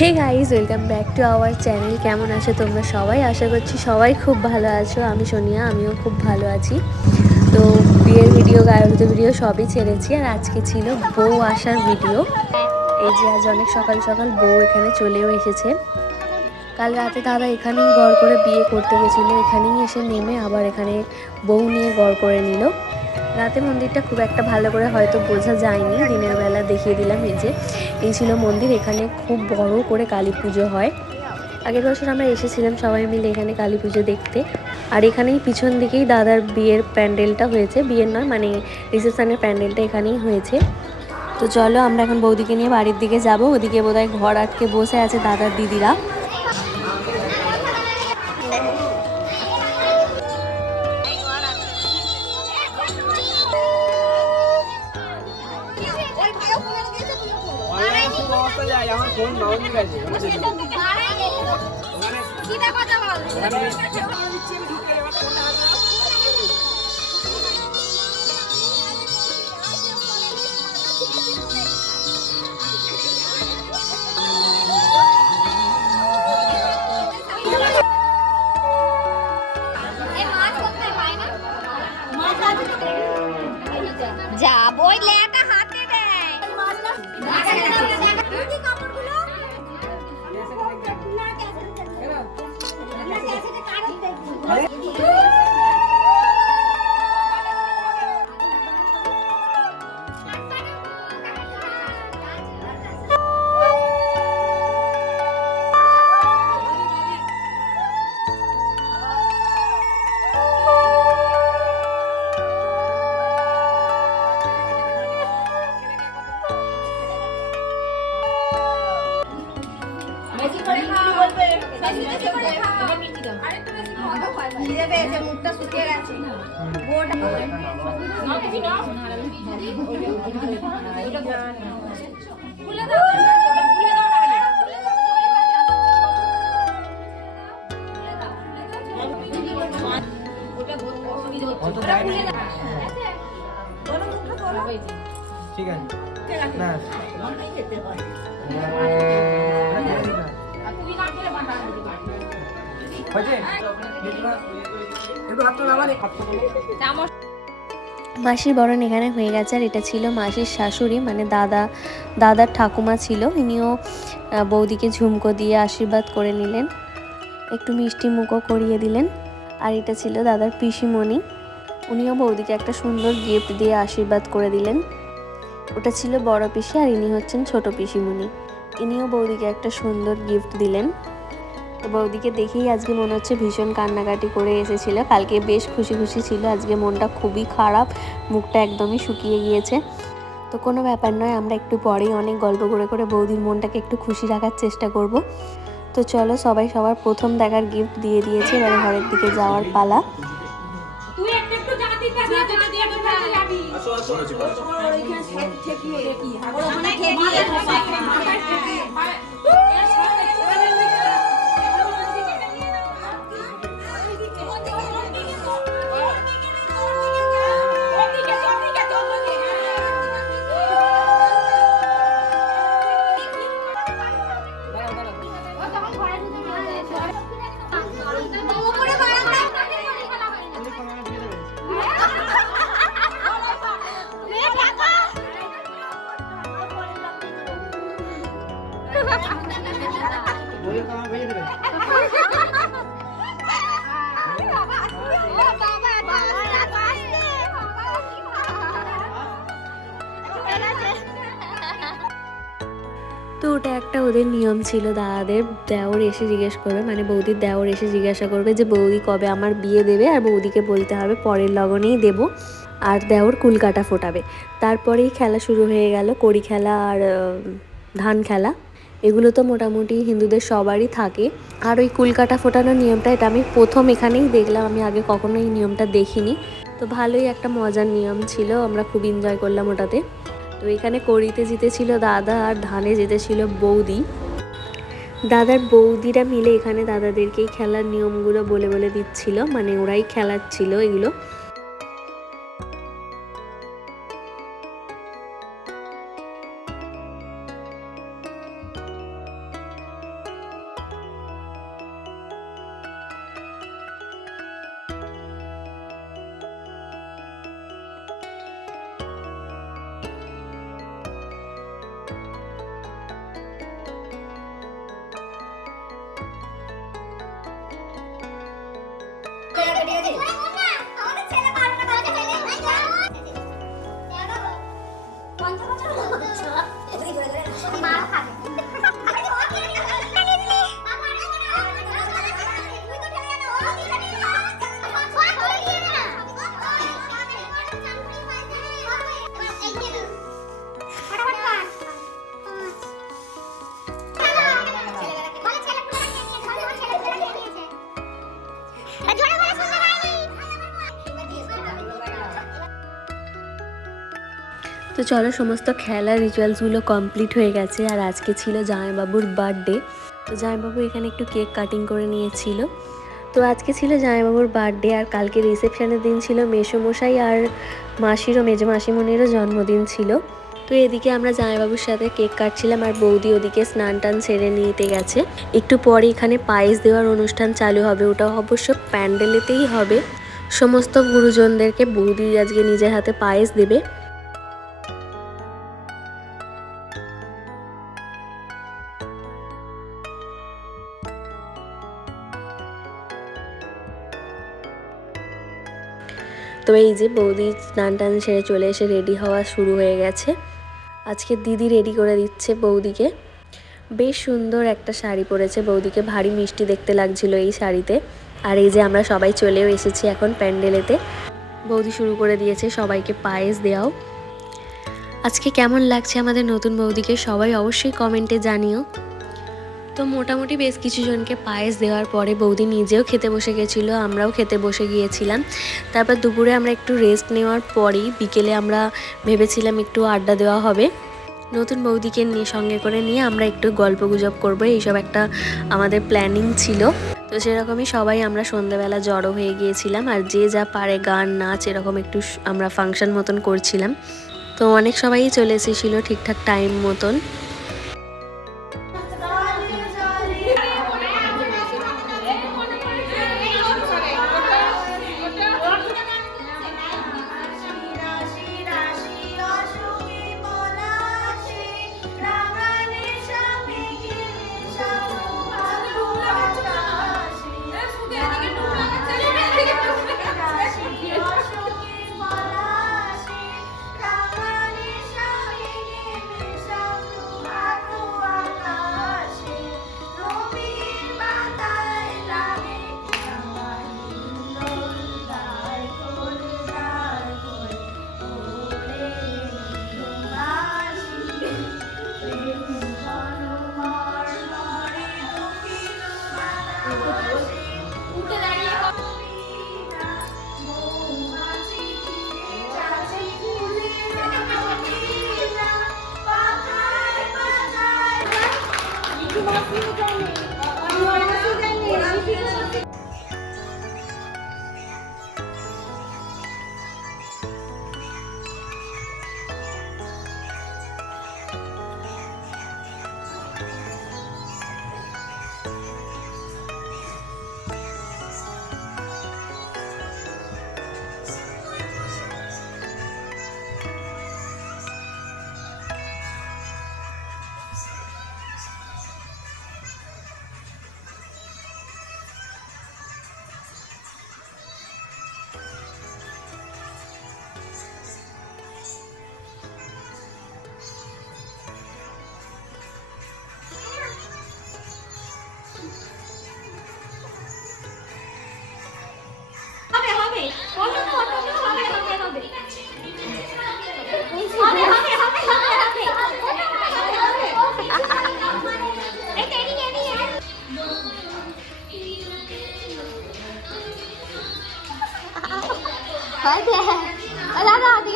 Hey guys welcome back to our channel কেমন আছো তোমরা সবাই? আশা করছি সবাই খুব ভালো আছো। আমি সোনিয়া, আমিও খুব ভালো আছি। তো বিয়ের ভিডিও গায়ের ভিডিও সবই ছেড়েছি। আর আজকে ছিল বউ আসার ভিডিও এই যে আজ অনেক সকাল সকাল বউ এখানে চলেও এসেছে। কাল রাতে দাদা এখানেই গড় করে বিয়ে করতে গেছিল। এখানেই এসে নেমে আবার এখানে বউ নিয়ে গড় করে নিল। রাতে মন্দিরটা খুব একটা ভালো করে হয়তো বোঝা যায়নি। দিনের বেলা দেখিয়ে দিলাম এই যে। এই ছিল মন্দির, এখানে খুব বড় করে কালী পুজো হয়। আগের বছর আমরা এসেছিলাম সবাই মিলে এখানে কালী পুজো দেখতে। আর এখানেই পিছন দিকেই দাদার বিয়ের প্যান্ডেলটা হয়েছে। বিয়ের নয় মানে রিসেপশানের প্যান্ডেলটা এখানেই হয়েছে। তো চলো আমরা এখন বৌদিকে নিয়ে বাড়ির দিকে যাব। ওদিকে বোধহয় ঘর আটকে বসে আছে দাদার দিদিরা। ফোন মাউন্ট গেছে সিধা কথা বল যা বই লেটা হাতে দেয় খিদে পেয়েছে মুখটা শুকিয়ে গেছে খুলে দাও খুলে দাও না। ঠিক আছে না হয়েছে মাসির বরণ এখানে হয়ে গেছে, আর এটা ছিল মাসির শাশুড়ি মানে দাদা, দাদার ঠাকুমা ছিল। ইনিও বৌদিকে ঝুমকো দিয়ে আশীর্বাদ করে নিলেন, একটু মিষ্টি মুখও করিয়ে দিলেন। আর এটা ছিল দাদার পিসিমণি। উনিও বৌদিকে একটা সুন্দর গিফট দিয়ে আশীর্বাদ করে দিলেন। ওটা ছিল বড় পিসি, আর ইনি হচ্ছেন ছোট পিসিমণি। ইনিও বৌদিকে একটা সুন্দর গিফট দিলেন। তো বৌদিকে দেখেই আজকে মনে হচ্ছে ভীষণ কান্নাকাটি করে এসেছিল। কালকে বেশ খুশি খুশি ছিল আজকে মনটা খুবই খারাপ মুখটা একদমই শুকিয়ে গিয়েছে। তো কোনো ব্যাপার নয় আমরা একটু পরেই অনেক গল্প করে করে বৌদির মনটাকে একটু খুশি রাখার চেষ্টা করব। তো চলো সবাই সবার প্রথম দেখার গিফট দিয়ে দিয়েছে এবারে ঘরের দিকে যাওয়ার পালা। তুই একটা তো ওটা একটা ওদের নিয়ম ছিল, দাদাদের দেওর এসে জিজ্ঞেস করবে মানে বৌদির দেওর এসে জিজ্ঞাসা করবে যে বৌদি কবে আমার বিয়ে দেবে আর বৌদিকে বলতে হবে পরের লগনেই দেব আর দেওর কুলকাটা ফোটাবে। তারপরেই খেলা শুরু হয়ে গেল, কড়ি খেলা আর ধান খেলা। এগুলো তো মোটামুটি হিন্দুদের সবারই থাকে। আর ওই কুলকাটা ফোটানোর নিয়মটা, এটা আমি প্রথম এখানেই দেখলাম, আমি আগে কখনো এই নিয়মটা দেখিনি। তো ভালোই একটা মজার নিয়ম ছিল, আমরা খুব এনজয় করলাম ওটাতে। তো এখানে কড়িতে জিতেছিল দাদা আর ধানে জিতেছিল বৌদি। দাদার বৌদিরা মিলে এখানে দাদাদেরকেই খেলার নিয়মগুলো বলে বলে দিচ্ছিল মানে ওরাই খেলাচ্ছিল এগুলো। ます。তো চলো সমস্ত খেলা রিচুয়ালসগুলো কমপ্লিট হয়ে গেছে আর আজকে ছিল জামাইবাবুর বার্থডে তো জামাইবাবু এখানে একটু কেক কাটিং করে নিয়েছিল। তো আজকে ছিল জামাইবাবুর বার্থডে আর কালকে রিসেপশনের দিন ছিল মেসোমশাই আর মাসিরও, মেজো মাসিমণিরও জন্মদিন ছিল। তো এদিকে আমরা জামাইবাবুর সাথে কেক কাটছিলাম আর বৌদি ওদিকে স্নান টান সেরে নিতে গেছে। একটু পরে এখানে পায়েস দেওয়ার অনুষ্ঠান চালু হবে, ওটা অবশ্য প্যান্ডেলেতেই হবে। সমস্ত গুরুজনদেরকে বৌদি আজকে নিজের হাতে পায়েস দেবে। তো এই যে বৌদি স্নান টান সেরে চলে এসে রেডি হওয়া শুরু হয়ে গেছে। আজকে দিদি রেডি করে দিচ্ছে বৌদিকে। বেশ সুন্দর একটা শাড়ি পরেছে বৌদিকে, ভারী মিষ্টি দেখতে লাগছিল এই শাড়িতে। আর এই যে আমরা সবাই চলেও এসেছি এখন প্যান্ডেলেতে। বৌদি শুরু করে দিয়েছে, সবাইকে পায়েস দেওয়াও। আজকে কেমন লাগছে আমাদের নতুন বৌদিকে সবাই অবশ্যই কমেন্টে জানিও। তো মোটামুটি বেশ কিছু জনকে পায়েস দেওয়ার পরে বৌদি নিজেও খেতে বসে গেছিল, আমরাও খেতে বসে গিয়েছিলাম। তারপর দুপুরে আমরা একটু রেস্ট নেওয়ার পরেই বিকেলে আমরা ভেবেছিলাম একটু আড্ডা দেওয়া হবে। নতুন বৌদিকে নিয়ে সঙ্গে করে নিয়ে আমরা একটু গল্প গুজব করব, এইসব একটা আমাদের প্ল্যানিং ছিল। তো সেরকমই সবাই আমরা সন্ধ্যাবেলা জড়ো হয়ে গিয়েছিলাম আর যে যা পারে গান, নাচ এরকম একটু আমরা ফাংশন মতন করছিলাম। তো অনেক সবাই চলে এসেছিল ঠিকঠাক টাইম মতন। 我是一条鱼，我来自五湖四海，我来自五湖四海，我来自五湖四海。अरे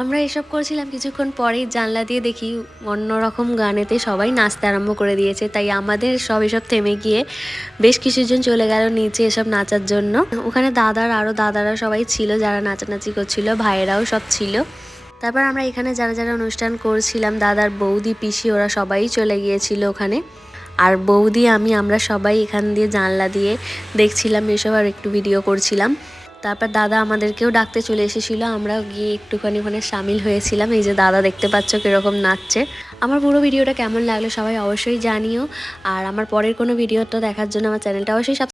আমরা এসব করছিলাম কিছুক্ষণ পরেই জানলা দিয়ে দেখি অন্যরকম গানেতে সবাই নাচতে আরম্ভ করে দিয়েছে। তাই আমাদের সব এসব থেমে গিয়ে বেশ কিছুজন চলে গেল নিচে এসব নাচার জন্য। ওখানে দাদার আরও দাদারা সবাই ছিল যারা নাচানাচি করছিল, ভাইয়েরাও সব ছিল। তারপর আমরা এখানে যারা যারা অনুষ্ঠান করছিলাম, দাদার বৌদি, পিসি ওরা সবাই চলে গিয়েছিল ওখানে। আর বৌদি, আমি, আমরা সবাই এখান দিয়ে জানলা দিয়ে দেখছিলাম, এসব আর একটু ভিডিও করছিলাম। তারপর দাদা আমাদেরকেও ডাকতে চলে এসেছিল। আমরাও গিয়ে একটুখানি ওখানে সামিল হয়েছিলাম। এই যে দাদা দেখতে পাচ্ছ কীরকম নাচছে। আমার পুরো ভিডিওটা কেমন লাগল সবাই অবশ্যই জানিও। আর আমার পরের কোনো ভিডিওটা দেখার জন্য আমার চ্যানেলটা অবশ্যই